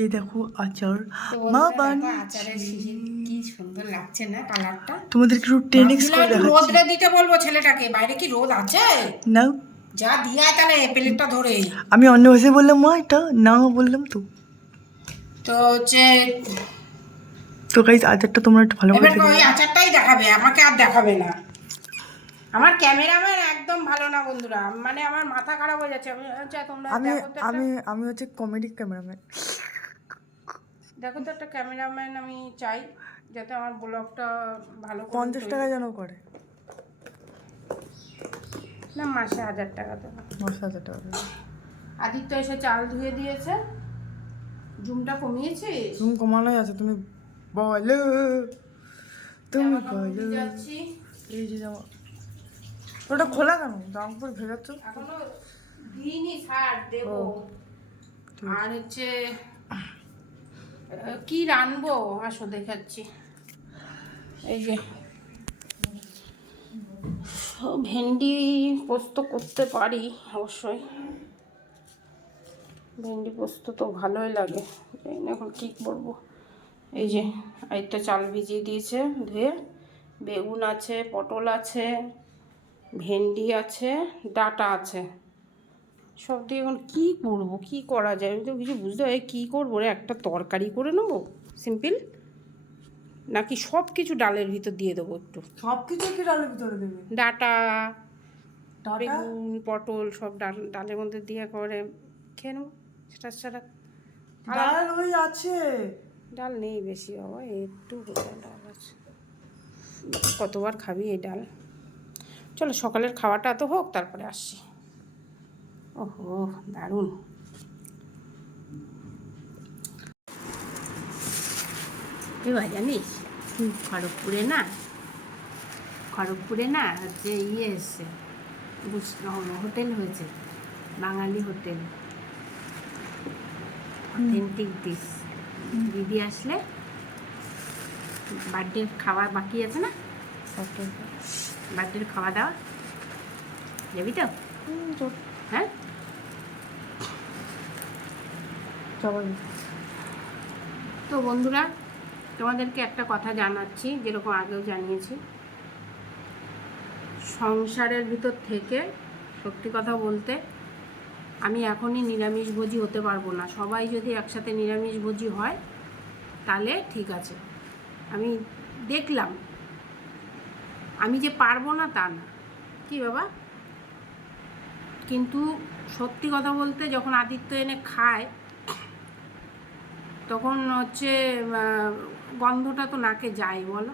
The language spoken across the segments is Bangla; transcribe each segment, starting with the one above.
এই দেখো আচার। মা দেখো শিশির কি সুন্দর লাগছে না কালারটা তোমাদেরকে একটু টেন এক্স করে দেখাচ্ছি। দিতে বলব ছেলেটাকে। বাইরে কি রোদ আছে? নাও। যা দিয়া তাহলে প্লেটটা ধরে। আমি অন্য ভাষায় বললাম মা এটা না বললাম তো। তো হচ্ছে তো গাইস আচারটা তোমরা একটু ভালো করে এবার ওই আচারটাই দেখাবে আমাকে আর দেখাবে না। আমার ক্যামেরাম্যান একদম ভালো না বন্ধুরা। মানে আমার মাথা খারাপ হয়ে যাচ্ছে। আমি আচ্ছা তোমরা আমি আমি আমি হচ্ছে কমেডি ক্যামেরাম্যান দেখো তো একটা ক্যামেরাম্যান আমি চাই যাতে আমার ব্লগটা ভালো করে পঞ্চাশ টাকা যেন করে। না মাসে হাজার টাকা দেবো। দশ হাজার টাকা। আদিত্য এসে চাল ধুয়ে দিয়েছে। জুমটা কমিয়েছিস? তুমি কমানোই আছে তুমি বলো। তুমি জামা বলো। যাচ্ছি এই যে জামা ওটা খোলা কেন? জামা কাপড় ভেজাচ্ছ এখনও দিইনি সার দেবো। আর হচ্ছে কি রানবো? আসো দেখাচ্ছি। এই যে ভেন্ডি পোস্ত করতে পারি অবশ্যই। ভেন্ডি পোস্ত তো ভালোই লাগে। এখন কী করব? এই যে আরেকটা চাল ভিজিয়ে দিয়েছে ধুয়ে। বেগুন আছে পটল আছে ভেন্ডি আছে ডাটা আছে। সব দিয়ে এখন কী করব কী করা যায়? আমি তো কিছু বুঝতে পারি কী করব রে? একটা তরকারি করে নেব সিম্পল নাকি সব কিছু ডালের ভিতর দিয়ে দেবো একটু? সব কিছু কি ডালের ভিতরে দেবে? ডাটা বেগুন পটল সব ডাল ডালের মধ্যে দিয়ে করে খেয়ে নেব সেটা সেটা ডাল ওই আছে। ডাল নেই বেশি বাবা একটু ডাল আছে। কতবার খাবি এই ডাল? চলো সকালের খাওয়াটা তো হোক তারপরে আসছি। ওহো দারুণ। এবার জানিস খড়গপুরে না খড়গপুরে না হচ্ছে ইয়ে এসছে হোটেল হয়েছে বাঙালি হোটেল। অথেন্টিক ডিশ দিদি আসলে বার্থডে খাওয়া বাকি আছে না? বার্থডের খাওয়া দাওয়া? যাবি তো? হ্যাঁ? তো বন্ধুরা তোমাদেরকে একটা কথা জানাচ্ছি যেরকম আগেও জানিয়েছি। সংসারের ভিতর থেকে সত্যি কথা বলতে আমি এখনই নিরামিষভোজী হতে পারব না। সবাই যদি একসাথে নিরামিষভোজী হয় তাহলে ঠিক আছে। আমি দেখলাম আমি যে পারব না তা না। কি বাবা? কিন্তু সত্যি কথা বলতে যখন আদিত্য এনে খায়, তখন হচ্ছে গন্ধটা তো নাকে যায় বলো।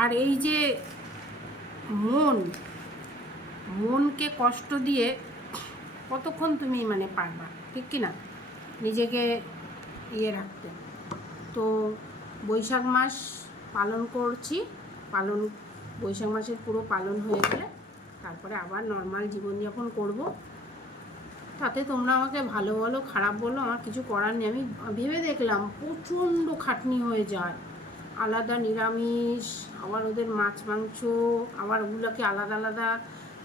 আর এই যে মন, মনকে কষ্ট দিয়ে কতক্ষণ তুমি মানে পারবা, ঠিক কি না? নিজেকে ইয়ে রাখতে। তো বৈশাখ মাস পালন করছি। পালন, বৈশাখ মাসের পুরো পালন হয়ে গেলে তারপরে আবার নর্মাল জীবনযাপন করব। তাতে তোমরা আমাকে ভালো বলো, খারাপ বলো, আমার কিছু করার নেই। আমি ভেবে দেখলাম প্রচণ্ড খাটনি হয়ে যায়। আলাদা নিরামিষ, আবার ওদের মাছ, মাংস, আবার ওগুলোকে আলাদা আলাদা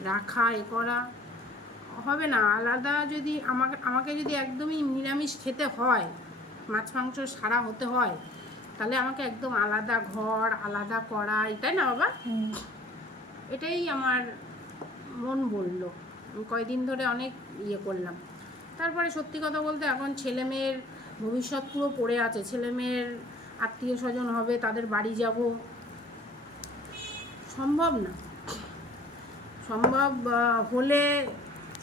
রাখা, এ করা। হবে না, আলাদা যদি আমাকে আমাকে যদি একদমই নিরামিষ খেতে হয়, মাছ, মাংস সারা হতে হয় তাহলে আমাকে একদম আলাদা ঘর আলাদা কড়াই তাই না বাবা? এটাই আমার মন বলল। কয়দিন ধরে অনেক ইয়ে করলাম। তারপরে সত্যি কথা বলতে এখন ছেলে মেয়ের ভবিষ্যৎ পুরো পড়ে আছে। ছেলে মেয়ের আত্মীয় স্বজন হবে তাদের বাড়ি যাব। সম্ভব না। সম্ভব হলে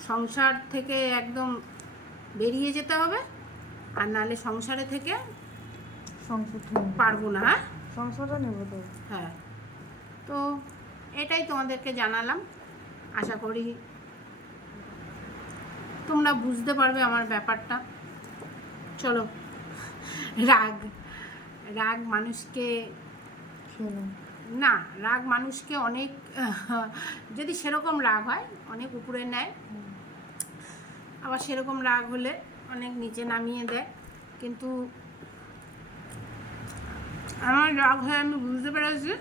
সংসার থেকে একদম বেরিয়ে যেতে হবে। আর নালে সংসারে থেকে পারব না হ্যাঁ? সংসারটা নেব তো। হ্যাঁ। তো এটাই তোমাদেরকে জানালাম। আশা করি তোমরা বুঝতে পারবে আমার ব্যাপারটা। চলো রাগ রাগ মানুষকে না রাগ মানুষকে অনেক যদি সেরকম রাগ হয় অনেক উপরে নেয়। আবার সেরকম রাগ হলে অনেক নিচে নামিয়ে দেয়। কিন্তু আমার রাগ হয়ে, আমি বুঝতে পেরেছি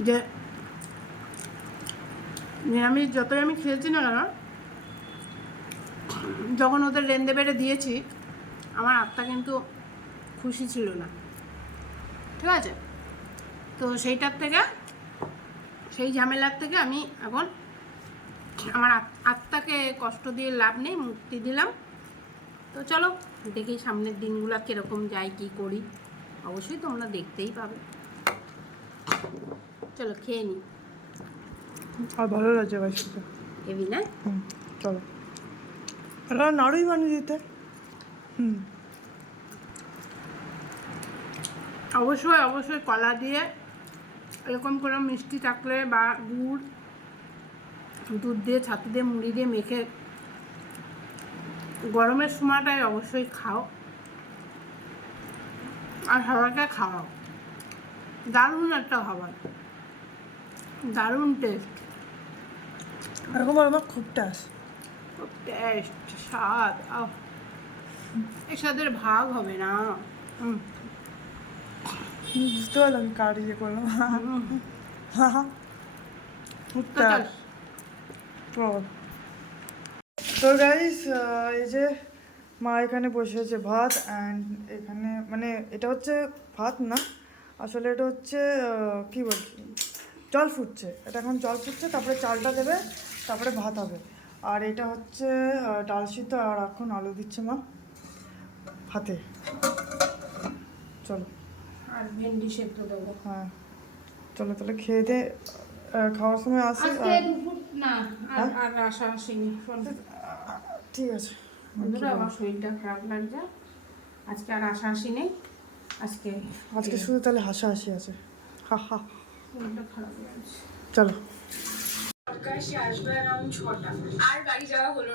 যে নিরামিষ যতই আমি খেয়েছি না কেন, যখন ওদের রেন্দে বেড়ে দিয়েছি, আমার আত্মা কিন্তু খুশি ছিল না। ঠিক আছে? তো সেইটার থেকে, সেই ঝামেলার থেকে আমি এখন আমার আত- আত্মাকে কষ্ট দিয়ে লাভ নেই, মুক্তি দিলাম। তো চলো দেখি সামনের দিনগুলো কীরকম যায় কি করি। অবশ্যই তোমরা দেখতেই পাবে। চলো খেয়ে নি। আর ভালো লাগছে বাইশটা হেভি না? চলো। আর নাড়ুই বানিয়ে দিতে। হুম। অবশ্যই অবশ্যই কলা দিয়ে এরকম করে মিষ্টি থাকলে বা গুড় দুধ দিয়ে ছাতু দিয়ে মুড়ি দিয়ে মেখে গরমের সময়টায় অবশ্যই খাও। আর সবাইকে খাওয়াও। দারুণ একটা খাবার দারুণ টেস্ট এরকম আমার খুব টাস টেস্ট স্বাদ এর স্বাদের ভাগ হবে না। বুঝতে পারলাম কার ইয়ে করলাম হুম। হা হা। খুব তো গাইস এই যে মা এখানে বসে আছে ভাত অ্যান্ড এখানে মানে এটা হচ্ছে ভাত না আসলে এটা হচ্ছে কি বলছি জল ফুটছে। এটা এখন জল ফুটছে তারপরে চালটা দেবে তারপরে ভাত হবে। আর এটা হচ্ছে ডাল সিদ্ধ আর এখন আলু দিচ্ছে মা ভাতে চলো। আর ভেন্ডি সেদ্ধ দেবো। হ্যাঁ। চলো তাহলে খেয়ে দে। খাওয়ার সময় আসি আসেনি শোন ঠিক আছে। বন্ধুরা আমার শরীরটা খারাপ লাগছে। আজকে আর আশা আসি নেই আজকে আজকে শুধু তাহলে হাসাহাসি আছে। হা হা। চলো। আসবে ছটা। আর বাড়ি যাওয়া হলো